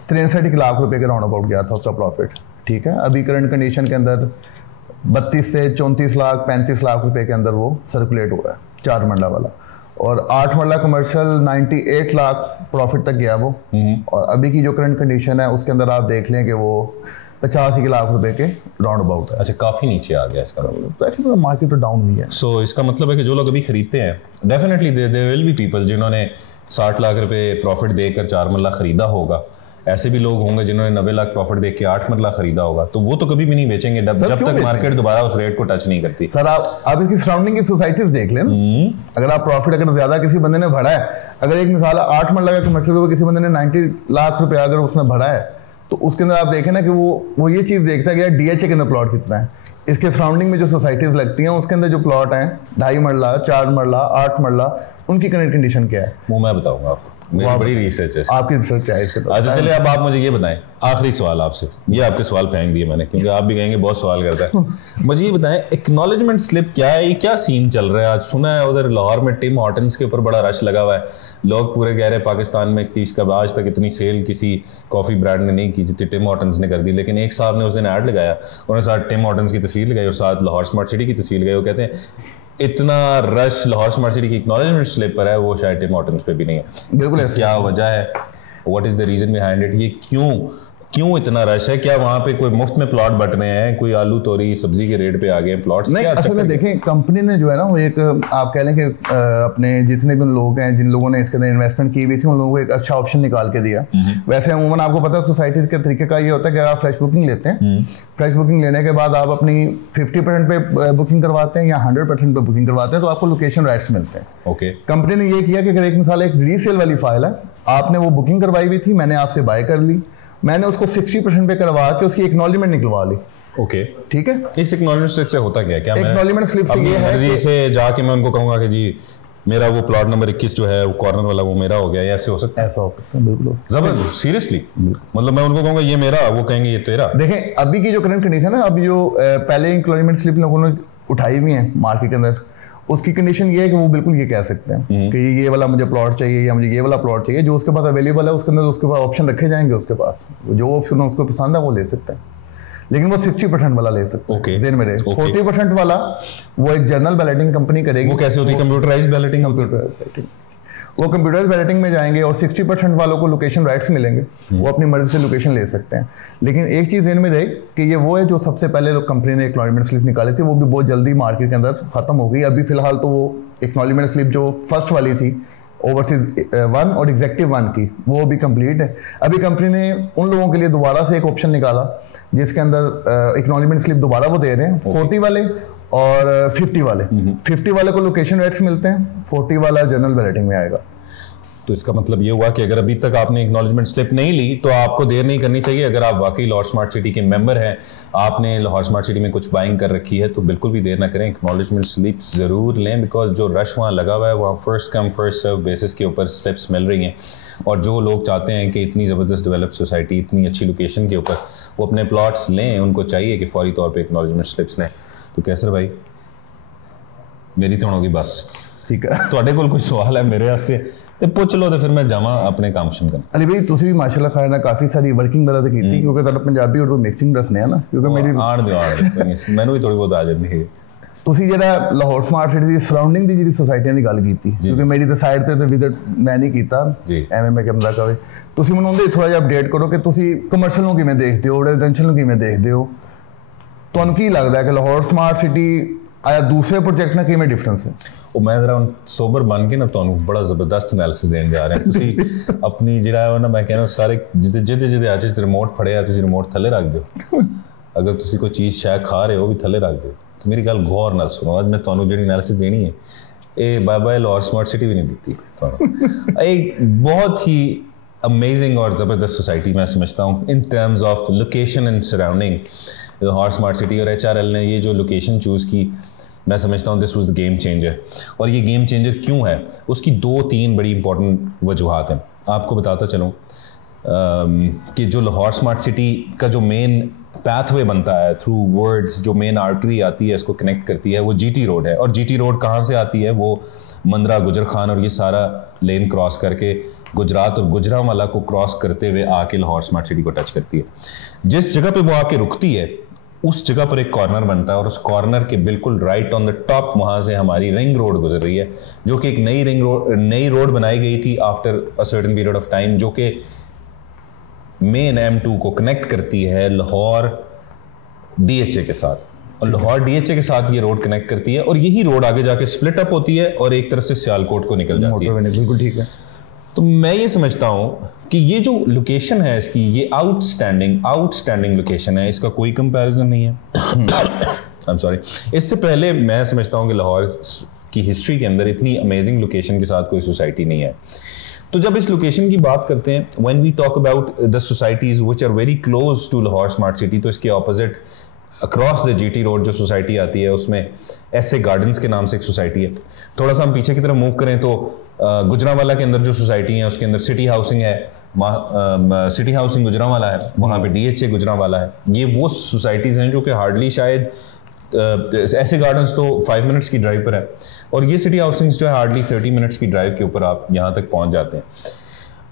63 लाख रुपए के राउंड अबाउट गया था उसका प्रॉफिट। ठीक है, अभी करंट कंडीशन के अंदर 32 से 34 लाख 35 लाख रुपए के अंदर वो सर्कुलेट हुआ है 4 मरला वाला। और 8 मरला कमर्शियल 98 लाख प्रॉफिट तक गया वो। और अभी की जो करंट कंडीशन है उसके अंदर आप देख लें कि वो 85 लाख रुपए के राउंड अबाउट है। अच्छा, काफी नीचे आ गया इसका, तो एक्चुअली मार्केट तो डाउन हुई है। सो इसका मतलब है कि जो लोग अभी खरीदते हैं, definitely there will be people जिन्होंने 60 लाख रुपए प्रॉफिट देकर 4 मरला खरीदा होगा। ऐसे भी लोग होंगे जिन्होंने 90 लाख प्रॉफिट देख के 8 मरला खरीदा होगा, तो वो तो कभी भी नहीं बेचेंगे जब तक मार्केट दोबारा उस रेट को टच नहीं करती। सर आप इसकी सराउंडिंग की सोसाइटीज देख लें। अगर आप प्रॉफिट अगर ज्यादा किसी बंदे ने भरा है, अगर एक मिसाल 8 मरला का कमर्शियल को किसी बंदे ने 90 लाख रुपया अगर उसमें भरा है, तो उसके अंदर आप देखें ना कि वो ये चीज देखता है कि यार डीएचए के अंदर प्लॉट कितना है, इसके सराउंडिंग में जो सोसाइटीज लगती हैं उसके अंदर जो प्लॉट हैं 2.5 मरला 4 मरला 8 मरला, उनकी करंट कंडीशन क्या है वो मैं बताऊंगा आपको। मेरी बड़ी रिसर्च है, आपकी रिसर्च है इसके। अच्छा चलिए, अब आप मुझे ये बताएं, आखिरी सवाल आपसे, ये आपके सवाल फेंक दिए मैंने क्योंकि आप भी कहेंगे बहुत सवाल करता है। मुझे ये बताएं, एक्नॉलेजमेंट स्लिप क्या है, ये क्या सीन चल रहा है? आज सुना है उधर लाहौर में टिम हॉर्टन्स के ऊपर बड़ा रश लगा हुआ है, लोग पूरे कह रहे हैं पाकिस्तान में कि इसका आज तक इतनी सेल किसी कॉफी ब्रांड ने नहीं की जितनी टिम हॉर्टन्स ने कर दी। लेकिन एक साहब ने उस दिन ऐड लगाया, उन्होंने साथ टिम हॉर्टन्स की तस्वीर लगाई और साथ लाहौर स्मार्ट सिटी की तस्वीर लगाई। वो कहते हैं इतना रश लाहौर स्मार्ट सिटी की एक्नॉलेजमेंट स्लिप पर है, वो शायद टिम हॉर्टन्स पे भी नहीं है। बिल्कुल, क्या वजह है? What is the reason behind it? ये क्यों इतना रश है? क्या वहाँ पे कोई मुफ्त में प्लॉट बट रहे हैं? कोई आलू तोरी सब्जी के रेट पे आ गए प्लॉट्स? नहीं, असल में देखें कंपनी ने जो है ना वो एक आप कह लें कि अपने जितने भी लोग हैं जिन लोगों ने इसके अंदर इन्वेस्टमेंट की हुई थी उन लोगों को एक अच्छा ऑप्शन निकाल के दिया। वैसे अमूमन आपको पता है सोसाइटीज के तरीके का ये होता है कि आप फ्लैश बुकिंग लेते हैं, फ्लैश बुकिंग लेने के बाद आप अपनी 50% पे बुकिंग करवाते हैं या 100% पे बुकिंग करवाते हैं तो आपको लोकेशन राइट्स मिलते हैं। ओके, कंपनी ने ये किया कि अगर एक मिसाल एक रीसेल वाली फाइल है, आपने वो बुकिंग करवाई हुई थी, मैंने आपसे बाय कर ली, मैंने उसको 60% पे करवा के उसकी एक्नॉलेजमेंट निकलवा ली। ओके, ठीक है। इस एक्नॉलेजमेंट स्लिप से होता क्या? क्या एक्नॉलेजमेंट स्लिप से ये है कि से जाके मैं उनको कहूंगा कि जी मेरा वो प्लॉट नंबर 21 जो है वो कॉर्नर वाला वो मेरा हो गया, ऐसे हो सकता है? ऐसा हो सकता है, बिल्कुल जबरदस्त, सीरियसली। मतलब मैं उनको कहूंगा ये मेरा, वो कहेंगे ये तेरा। देखें अभी की जो करंट कंडीशन है, अभी जो पहले एक्नॉलेजमेंट स्लिप लोगों ने उठाई हुई है मार्केट के अंदर, उसकी कंडीशन ये है कि वो बिल्कुल ये कह सकते हैं कि ये वाला मुझे प्लॉट चाहिए या मुझे ये वाला प्लॉट चाहिए, जो उसके पास अवेलेबल है उसके अंदर उसके पास ऑप्शन रखे जाएंगे, उसके पास जो ऑप्शन उसको पसंद है वो ले सकता है, लेकिन वो 60% वाला ले सकते हैं। दिन में 40% वाला वो एक जनरल बैलेटिंग कंपनी करेगी। वो कैसे होती है? Computerised balloting. वो कंप्यूटराइज्ड बैलेटिंग में जाएंगे और 60% वालों को लोकेशन राइट्स मिलेंगे, वो अपनी मर्जी से लोकेशन ले सकते हैं। लेकिन एक चीज़ इनमें रहे कि ये वो है जो सबसे पहले कंपनी ने एक्नॉलेजमेंट स्लिप निकाली थी, वो भी बहुत जल्दी मार्केट के अंदर खत्म हो गई। अभी फिलहाल तो वो एक्नॉलेजमेंट स्लिप जो फर्स्ट वाली थी ओवरसीज 1 और एग्जेक्टिव 1 की, वो भी कंप्लीट है। अभी कंपनी ने उन लोगों के लिए दोबारा से एक ऑप्शन निकाला जिसके अंदर एक्नॉलेजमेंट स्लिप दोबारा वो दे रहे हैं 40 वाले और 50 वाले। 50 वाले को लोकेशन राइट्स मिलते हैं, 40 वाला जनरल बैलेटिंग में आएगा। तो इसका मतलब ये हुआ कि अगर अभी तक आपने एक्नॉलेजमेंट स्लिप नहीं ली तो आपको देर नहीं करनी चाहिए। अगर आप वाकई लाहौर स्मार्ट सिटी के मेंबर हैं, आपने लाहौर स्मार्ट सिटी में कुछ बाइंग कर रखी है, तो बिल्कुल भी देर ना करें, एक्नॉलेजमेंट स्लिप्स ज़रूर लें। बिकॉज जो रश वहाँ लगा हुआ है वहाँ first come first serve basis के ऊपर स्लिप्स मिल रही हैं। और जो लोग चाहते हैं कि इतनी ज़बरदस्त डेवलप सोसाइटी इतनी अच्छी लोकेशन के ऊपर वो अपने प्लॉट्स लें, उनको चाहिए कि फौरी तौर पर एक्नॉलेजमेंट स्लिप्स लें। तो कैसर भाई मेरी तो होगी बस, ठीक है। ਤੁਹਾਡੇ ਕੋਲ ਕੋਈ ਸਵਾਲ ਹੈ ਮੇਰੇ ਵਾਸਤੇ ਤੇ ਪੁੱਛ ਲਓ ਤੇ ਫਿਰ ਮੈਂ ਜਾਵਾਂ ਆਪਣੇ ਕੰਮ ਸ਼ੁਰੂ ਕਰਨ। ਅਲੀ ਭਾਈ ਤੁਸੀਂ ਵੀ ਮਾਸ਼ਾਅੱਲਾ ਖਾਇਰ ਨਾਲ ਕਾਫੀ ਸਾਰੀ ਵਰਕਿੰਗ ਵਗੈਰਾ ਤੇ ਕੀਤੀ ਕਿਉਂਕਿ ਤੁਹਾਡਾ ਪੰਜਾਬੀ ਉਰਦੂ ਮਿਕਸਿੰਗ ਰੱਖਨੇ ਆ ਨਾ, ਕਿਉਂਕਿ ਮੇਰੀ ਆਣ ਦਿਓ ਮੈਨੂੰ ਵੀ ਥੋੜੀ ਬਹੁਤ ਆ ਜਾਂਦੀ ਹੈ। ਤੁਸੀਂ ਜਿਹੜਾ ਲਾਹੌਰ ਸਮਾਰਟ ਸਿਟੀ ਦੀ ਸਰਾਊਂਡਿੰਗ ਦੀ ਜਿਹੜੀ ਸੁਸਾਇਟੀਆਂ ਦੀ ਗੱਲ ਕੀਤੀ, ਕਿਉਂਕਿ ਮੇਰੀ ਤਾਂ ਸਾਈਡ ਤੇ ਵਿਜ਼ਿਟ ਮੈਂ ਨਹੀਂ ਕੀਤਾ ਐਵੇਂ ਮੈਂ ਕਹਿੰਦਾ ਕਵੇ, ਤੁਸੀਂ ਮੈਨੂੰ ਉਹਦੇ ਥੋੜਾ ਜਿਹਾ ਅਪਡੇਟ ਕਰੋ ਕਿ ਤੁਸੀਂ ਕਮਰਸ਼ੀਅਲ ਨੂੰ ਕਿਵੇਂ ਦੇਖਦੇ ਹੋ, ਰੈਜ਼ੀਡੈਂਸ਼ੀਅਲ ਨੂੰ ਕਿਵੇਂ ਦੇਖਦੇ ਹੋ, ਤੁਹਾਨੂੰ ਕੀ ਲੱਗਦਾ ਹੈ ਕਿ ਲਾਹੌਰ ਸਮਾਰਟ ਸਿਟੀ ਆਇਆ ਦੂਸਰੇ ਪ੍ਰੋਜੈਕਟ ਨਾਲ ਕਿਵੇਂ ਡਿਫਰੈਂਸ ਹੈ? ਉਹ ਮੈਂ ਜ਼ਰਾ ਹੁਣ ਸੋਬਰ ਬਣ ਕੇ ਨਾ ਤੁਹਾਨੂੰ ਬੜਾ ਜ਼ਬਰਦਸਤ ਐਨਾਲਿਸਿਸ ਦੇਣ ਜਾ ਰਿਹਾ। ਤੁਸੀਂ ਆਪਣੀ ਜਿਹੜਾ ਉਹ ਨਾ ਮੈਂ ਕਹਿੰਦਾ ਸਾਰੇ ਜਿਹਦੇ ਅੱਜ ਰਿਮੋਟ ਫੜਿਆ ਤੁਸੀਂ ਰਿਮੋਟ ਥੱਲੇ ਰੱਖ ਦਿਓ। अगर तुसी कोई चीज़ शायद खा रहे हो भी थले रख दो। तो मेरी गल गौर नाल सुनो, अज मैं तुहानू जिहड़ी एनालिसिस देनी है ये बाय लाहौर स्मार्ट सिटी भी नहीं दी। एक बहुत ही अमेजिंग और ज़बरदस्त सोसाइटी मैं समझता हूँ in terms of location and surrounding. Lahore smart city और HRL ने ये जो लोकेशन चूज़ की, मैं समझता हूँ this was the game changer. और ये गेम चेंजर क्यों है, उसकी 2-3 बड़ी इंपॉर्टेंट वजूहात हैं। आपको बताता चलूँ कि जो लाहौर स्मार्ट सिटी का जो मेन पैथवे बनता है थ्रू वर्ड्स, जो मेन आर्टरी आती है इसको कनेक्ट करती है, वो GT रोड है। और GT रोड कहाँ से आती है, वो मंदरा, गुजर खान और ये सारा लेन क्रॉस करके गुजरात और गुजरांवाला को क्रॉस करते हुए आके लाहौर स्मार्ट सिटी को टच करती है। जिस जगह पे वो आके रुकती है उस जगह पर एक कॉर्नर बनता है और उस कॉर्नर के बिल्कुल राइट ऑन द टॉप वहाँ से हमारी रिंग रोड गुजर रही है, जो कि एक नई रोड बनाई गई थी after a certain period of time, जो कि मेन M2 को कनेक्ट करती है लाहौर DHA के साथ। और लाहौर DHA के साथ ये रोड कनेक्ट करती है और यही रोड आगे जाके स्प्लिट अप होती है और एक तरफ से सियालकोट को निकल जाती है। बिल्कुल ठीक है। तो मैं ये समझता हूँ कि ये जो लोकेशन है इसकी, ये आउटस्टैंडिंग लोकेशन है, इसका कोई कंपैरिजन नहीं है। आई एम सॉरी, इससे पहले मैं समझता हूँ कि लाहौर की हिस्ट्री के अंदर इतनी अमेजिंग लोकेशन के साथ कोई सोसाइटी नहीं है। तो जब इस लोकेशन की बात करते हैं, when we talk about the societies which are very close to Lahore smart city, तो इसके opposite across the GT road जो सोसाइटी आती है उसमें SA गार्डन्स के नाम से एक सोसाइटी है। थोड़ा सा हम पीछे की तरफ मूव करें तो गुजरांवाला के अंदर जो सोसाइटी है उसके अंदर सिटी हाउसिंग है, सिटी हाउसिंग गुजरांवाला है, वहाँ पे DHA गुजरांवाला है। ये वो सोसाइटीज़ हैं जो कि हार्डली शायद ऐसे गार्डन्स तो 5 मिनट्स की ड्राइव पर है और ये सिटी हाउसिंग्स जो है हार्डली 30 मिनट्स की ड्राइव के ऊपर आप यहाँ तक पहुँच जाते हैं।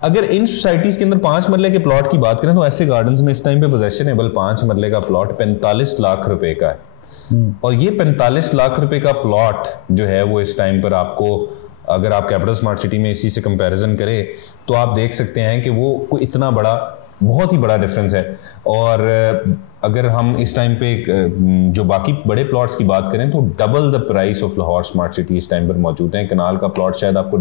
अगर इन सोसाइटीज़ के अंदर 5 मरले के प्लॉट की बात करें तो ऐसे गार्डन्स में इस टाइम पे पोजेशनेबल 5 मरले का प्लॉट 45 लाख रुपए का है। और ये 45 लाख रुपए का प्लॉट जो है वो इस टाइम पर आपको, अगर आप कैपिटल स्मार्ट सिटी में इसी से कंपैरिजन करें तो आप देख सकते हैं कि वो कोई इतना बड़ा, बहुत ही बड़ा डिफरेंस है। और अगर हम इस टाइम पे जो बाकी बड़े प्लॉट्स की बात करें तो double the price of Lahore smart city इस टाइम पर मौजूद हैं। कनाल का प्लॉट शायद आपको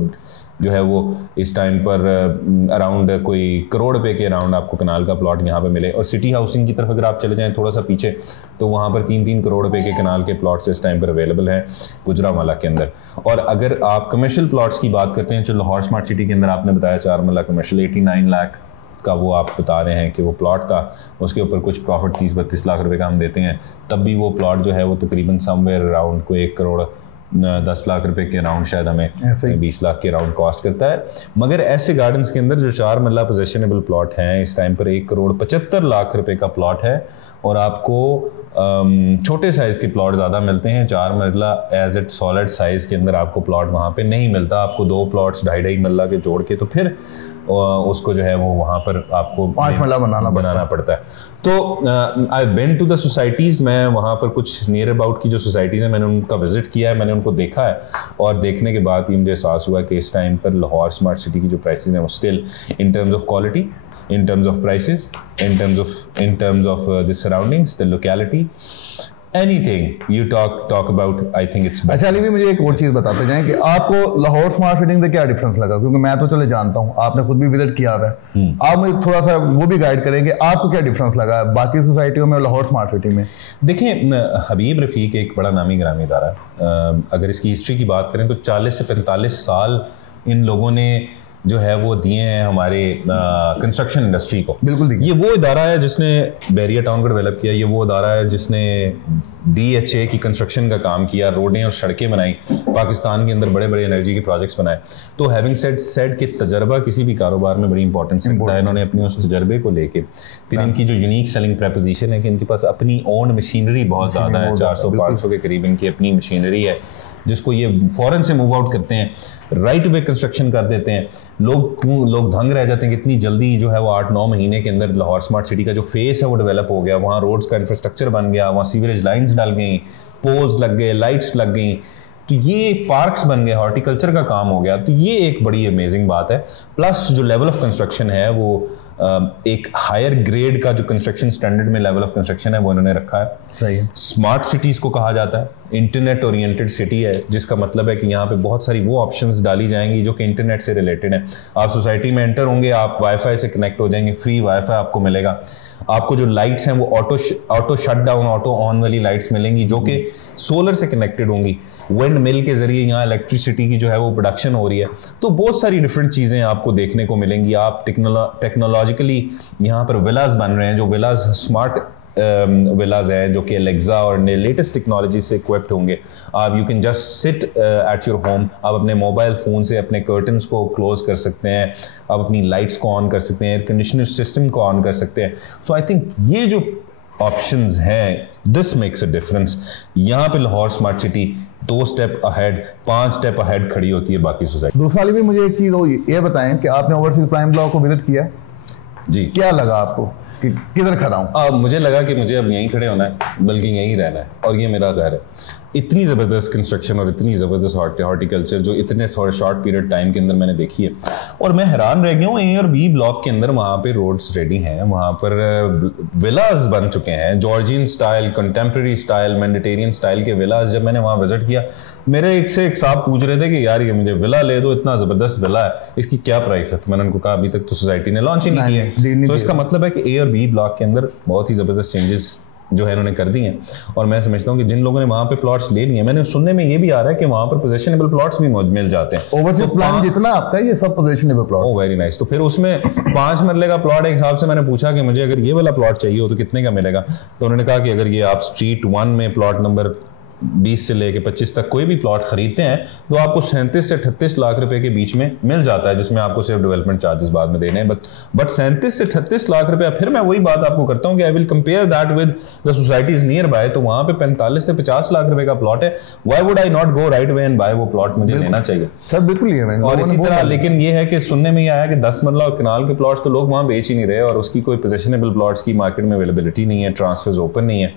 जो है वो इस टाइम पर अराउंड कोई करोड़ रुपए के अराउंड आपको कनाल का प्लॉट यहाँ पे मिले। और सिटी हाउसिंग की तरफ अगर आप चले जाएं थोड़ा सा पीछे तो वहाँ पर 3-3 करोड़ रुपए के कनाल के प्लॉट्स इस टाइम पर अवेलेबल हैं गुजरांवाला के अंदर। और अगर आप कमर्शियल प्लॉट्स की बात करते हैं जो लाहौर स्मार्ट सिटी के अंदर आपने बताया 4 मरला कमर्शियल 89 लाख का वो आप बता रहे हैं कि वो प्लॉट था, उसके ऊपर कुछ प्रॉफिट 30-32 लाख रुपए का हम देते हैं, तब भी वो प्लॉट जो है वो तकरीबन समवेयर अराउंड को 1 करोड़ 10 लाख रुपए के अराउंड शायद हमें 20 लाख के अराउंड कॉस्ट करता है। मगर ऐसे गार्डन्स के अंदर जो 4 मरला पोजेशनेबल प्लॉट हैं इस टाइम पर 1 करोड़ 75 लाख रुपए का प्लॉट है और आपको छोटे साइज़ के प्लॉट ज़्यादा मिलते हैं। 4 मरला एज इट सॉलिड साइज़ के अंदर आपको प्लॉट वहाँ पे नहीं मिलता, आपको 2 प्लॉट्स 2.5 मरला के जोड़ के तो फिर उसको जो है वो वहाँ पर आपको 5 मरला बनाना पड़ता है। तो I been to the societies, मैं वहाँ पर कुछ नियर अबाउट की जो सोसाइटीज़ हैं मैंने उनका विजिट किया है, मैंने उनको देखा है और देखने के बाद ही मुझे एहसास हुआ कि इस टाइम पर लाहौर स्मार्ट सिटी की जो प्राइसेस हैं वो still in terms of quality, in terms of prices, in terms of the surroundings, the locality, anything you talk about, I think it's better। अच्छा अली भी मुझे एक और चीज़ बताते जाएं कि आपको लाहौर स्मार्ट सिटी से क्या डिफरेंस लगा, क्योंकि मैं तो चले जानता हूँ, आपने खुद भी विजिट किया है, आप मुझे थोड़ा सा वो भी गाइड करें कि आपको क्या डिफरेंस लगा बाकी सोसाइटियों में लाहौर स्मार्ट सिटी में। देखें, हबीब रफ़ीक एक बड़ा नामी ग्रामी इदारा है। अगर इसकी हिस्ट्री की बात करें तो 40 से 45 साल इन लोगों ने जो है वो दिए हैं हमारे कंस्ट्रक्शन इंडस्ट्री को। बिल्कुल, ये वो इदारा है जिसने बैरिया टाउन को डेवलप किया, ये वो इदारा है जिसने DHA की कंस्ट्रक्शन का काम किया, रोडें और सड़कें बनाई, पाकिस्तान के अंदर बड़े बड़े एनर्जी के प्रोजेक्ट्स बनाए। तो हैविंग सेड कि तजर्बा किसी भी कारोबार में बड़ी इंपॉर्टेंस रखता है। इन्होंने अपने उस तजर्बे को लेके फिर इनकी जो यूनिक सेलिंग प्रपोजिशन है कि इनके पास अपनी ओन मशीनरी बहुत ज़्यादा है, 400-500 के करीब इनकी अपनी मशीनरी है जिसको ये फ़ौरन से मूव आउट करते हैं, राइट वे कंस्ट्रक्शन कर देते हैं। लोग दंग रह जाते हैं कि इतनी जल्दी जो है वो 8-9 महीने के अंदर लाहौर स्मार्ट सिटी का जो फेस है वो डेवलप हो गया, वहाँ रोड्स का इंफ्रास्ट्रक्चर बन गया, वहाँ सीवरेज लाइन्स डल गई, पोल्स लग गए, लाइट्स लग गई, तो ये पार्क्स बन गए, हॉर्टिकल्चर का काम हो गया। तो ये एक बड़ी अमेजिंग बात है। प्लस जो लेवल ऑफ कंस्ट्रक्शन है वो एक हायर ग्रेड का जो कंस्ट्रक्शन स्टैंडर्ड में लेवल ऑफ कंस्ट्रक्शन है वो इन्होंने रखा है। सही है। स्मार्ट सिटीज़ को कहा जाता है, इंटरनेट ओरिएंटेड सिटी है, जिसका मतलब है कि यहाँ पे बहुत सारी वो ऑप्शंस डाली जाएंगी जो कि इंटरनेट से रिलेटेड है। आप सोसाइटी में एंटर होंगे, आप वाईफाई से कनेक्ट हो जाएंगे, फ्री वाईफाई आपको मिलेगा। आपको जो लाइट्स हैं वो auto shut down, auto on वाली लाइट्स मिलेंगी जो कि सोलर से कनेक्टेड होंगी। विंड मिल के जरिए यहाँ इलेक्ट्रिसिटी की जो है वो प्रोडक्शन हो रही है। तो बहुत सारी डिफरेंट चीज़ें आपको देखने को मिलेंगी। आप टेक्नोलॉजिकली यहाँ पर विलास बन रहे हैं, जो विलास स्मार्ट विलाज हैं जो कि एलेक्सा और लेटेस्ट टेक्नोलॉजी से इक्विप्ड होंगे। आप you can just sit at your home, आप अपने मोबाइल फ़ोन से अपने कर्टन्स को क्लोज कर सकते हैं, आप अपनी लाइट्स को ऑन कर सकते हैं, एयर कंडीशनर सिस्टम को ऑन कर सकते हैं। सो आई थिंक ये जो ऑप्शंस हैं, दिस मेक्स अ डिफरेंस। यहाँ पे Lahore smart city 2 step ahead, 5 step ahead खड़ी होती है बाकी सोसाइटी। दूसरा भी मुझे एक चीज़ ये बताएं कि आपने ओवरसीज प्राइम ब्लॉक को विजिट किया जी, क्या लगा आपको कि किधर खड़ा हूँ? मुझे लगा कि मुझे अब यहीं खड़े होना है, बल्कि यहीं रहना है, और ये मेरा घर है। इतनी ज़बरदस्त कंस्ट्रक्शन और इतनी ज़बरदस्त हॉर्टिकल्चर जो इतने थोड़े शॉर्ट पीरियड टाइम के अंदर मैंने देखी है, और मैं हैरान रह गया हूँ। ए और बी ब्लॉक के अंदर वहाँ पे रोड्स रेडी हैं, वहाँ पर विलास बन चुके हैं, Georgian style, contemporary style, Mediterranean style के विलास। जब मैंने वहाँ विजिट किया, मेरे एक से एक साहब पूछ रहे थे कि यार ये मुझे विला ले दो, इतना ज़बरदस्त विला है, इसकी क्या प्राइस है? तो मैंने उनको कहा अभी तक तो सोसाइटी ने लॉन्च ही नहीं किया है। तो इसका मतलब है कि ए और बी ब्लॉक के अंदर बहुत ही ज़बरदस्त चेंजेस जो है इन्होंने कर दी हैं। और मैं समझता हूँ कि जिन लोगों ने वहाँ पे प्लॉट्स ले लिए, मैंने सुनने में ये भी आ रहा है कि वहाँ पर पोजेशनेबल प्लॉट्स भी मिल जाते हैं। ओवरसीज प्लान जितना आपका ये सब possessionable plot. Oh very nice. तो फिर उसमें 5 मरले का प्लॉट एक हिसाब से मैंने पूछा कि मुझे अगर ये वाला प्लॉट चाहिए हो तो कितने का मिलेगा? तो उन्होंने कहा कि अगर ये आप स्ट्रीट 1 में प्लॉट नंबर 20 से लेके 25 तक कोई भी प्लॉट खरीदते हैं तो आपको 37 से 38 लाख रुपए के बीच में मिल जाता है, जिसमें आपको सिर्फ डेवलपमेंट चार्जेस बाद में देने हैं। बट 37 से 38 लाख रुपया, फिर मैं वही बात आपको करता हूँ कि I will compare that with the societies near by. तो वहां पे 45 से 50 लाख रुपए का प्लॉट है। Why would I not go right way and buy वो प्लॉट? मुझे लेना चाहिए सर, बिल्कुल ये और इसी तरह। लेकिन ये है कि सुनने में ये आया कि 10 मरला और कनाल के प्लॉट्स तो लोग वहां बेच ही नहीं रहे, और उसकी कोई पोजेशनेबल प्लॉट्स की मार्केट में अवेलेबिलिटी नहीं है, ट्रांसफर्स ओपन नहीं है।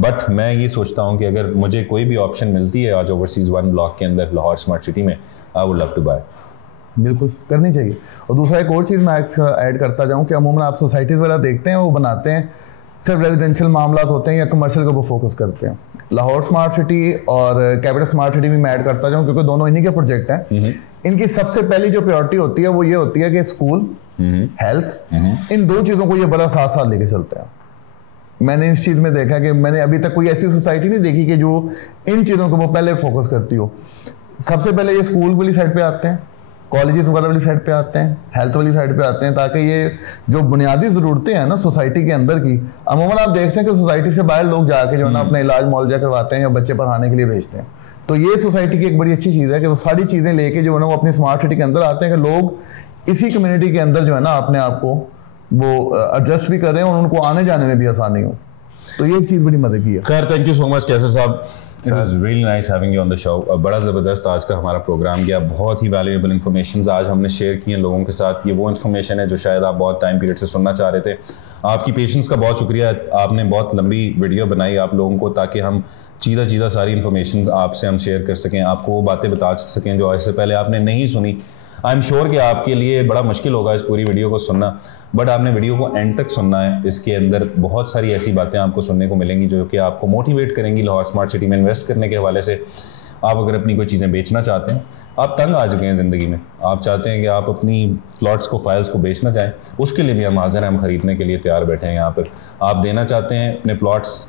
बट मैं ये सोचता हूँ कि अगर मुझे कोई भी ऑप्शन मिलती है आज ओवरसीज 1 ब्लॉक के अंदर लाहौर स्मार्ट सिटी में, I would love to buy. बिल्कुल करनी चाहिए। और दूसरा एक और चीज़ मैं ऐड करता जाऊँ कि अमूमन आप सोसाइटीज़ वगैरह देखते हैं, वो बनाते हैं सिर्फ रेजिडेंशियल मामला होते हैं या कमर्शियल के ऊपर फोकस करते हैं। लाहौर स्मार्ट सिटी और कैपिटल स्मार्ट सिटी भी मैं ऐड करता जाऊँ क्योंकि दोनों इन्हीं के प्रोजेक्ट हैं। इनकी सबसे पहली जो प्रायोरिटी होती है वो ये होती है कि स्कूल, हेल्थ, इन 2 चीज़ों को ये बड़ा साथ साथ लेके चलते हैं। मैंने इस चीज़ में देखा कि मैंने अभी तक कोई ऐसी सोसाइटी नहीं देखी कि जो इन चीज़ों को वो पहले फोकस करती हो। सबसे पहले ये स्कूल वाली साइड पे आते हैं, कॉलेजेस वगैरह वाली साइड पे आते हैं, हेल्थ वाली साइड पे आते हैं, ताकि ये जो बुनियादी ज़रूरतें हैं ना सोसाइटी के अंदर की, अमूमन आप देखते हैं कि सोसाइटी से बाहर लोग जाके जो है ना अपना इलाज मुआवजा करवाते हैं या बच्चे पढ़ाने के लिए भेजते हैं। तो ये सोसाइटी की एक बड़ी अच्छी चीज़ है कि वो सारी चीज़ें लेके जो है ना वो अपनी स्मार्ट सिटी के अंदर आते हैं कि लोग इसी कम्युनिटी के अंदर जो है ना अपने आप को वो एडजस्ट भी कर रहे हैं और उनको आने जाने में भी आसानी हो। तो ये एक चीज़ बड़ी मदद की है। खैर, थैंक यू सो मच कैसर साहब, it was really nice having you on the show. बड़ा ज़बरदस्त आज का हमारा प्रोग्राम गया, बहुत ही वैल्यूएबल इन्फॉर्मेशन आज हमने शेयर की हैं लोगों के साथ। ये वो इन्फॉर्मेशन है जो शायद आप बहुत टाइम पीरियड से सुनना चाह रहे थे। आपकी पेशेंस का बहुत शुक्रिया, आपने बहुत लंबी वीडियो बनाई आप लोगों को, ताकि हम चीज़ा सारी इन्फॉर्मेशन आपसे हम शेयर कर सकें, आपको वो बातें बता सकें जो इससे पहले आपने नहीं सुनी। आई एम श्योर कि आपके लिए बड़ा मुश्किल होगा इस पूरी वीडियो को सुनना, बट आपने वीडियो को एंड तक सुनना है। इसके अंदर बहुत सारी ऐसी बातें आपको सुनने को मिलेंगी जो कि आपको मोटिवेट करेंगी लाहौर स्मार्ट सिटी में इन्वेस्ट करने के हवाले से। आप अगर अपनी कोई चीज़ें बेचना चाहते हैं, आप तंग आ चुके हैं ज़िंदगी में, आप चाहते हैं कि आप अपनी प्लॉट्स को, फाइल्स को बेचना चाहें, उसके लिए भी हम हाजिर हैं, हम ख़रीदने के लिए तैयार बैठे हैं यहाँ पर। आप देना चाहते हैं अपने प्लॉट्स,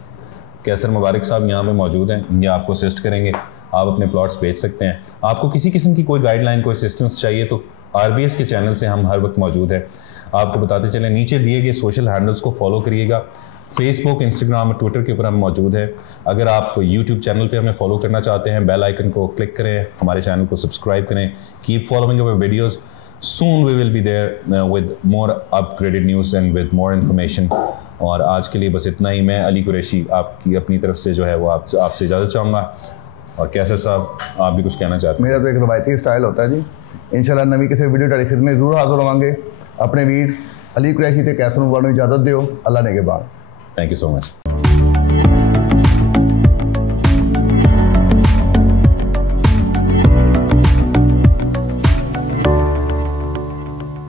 कैसर मुबारक साहब यहाँ पर मौजूद हैं, ये आपको असिस्ट करेंगे, आप अपने प्लॉट्स बेच सकते हैं। आपको किसी किस्म की कोई गाइडलाइन, कोई असिस्टेंस चाहिए तो RBS के चैनल से हम हर वक्त मौजूद हैं। आपको बताते चलें, नीचे दिए गए सोशल हैंडल्स को फॉलो करिएगा। फेसबुक, इंस्टाग्राम और ट्विटर के ऊपर हम मौजूद हैं। अगर आप यूट्यूब चैनल पे हमें फॉलो करना चाहते हैं, बेल आइकन को क्लिक करें, हमारे चैनल को सब्सक्राइब करें। Keep following our videos, soon we will be there with more upgraded news and with more information. और आज के लिए बस इतना ही। मैं अली कुरैशी आपकी अपनी तरफ से जो है वो आपसे इजाज़त चाहूँगा। और कैसर साहब, आप भी कुछ कहना चाहते हैं? मेरा तो एक रवायती स्टाइल होता है जी, इंशाल्लाह नवी किसी वीडियो तारीख में जरूर हाजिर होंगे। अपने वीर अली कुरैशी ते कैसर मुबारक इजाज़त दियो, अल्लाह ने के बाद। Thank you so much.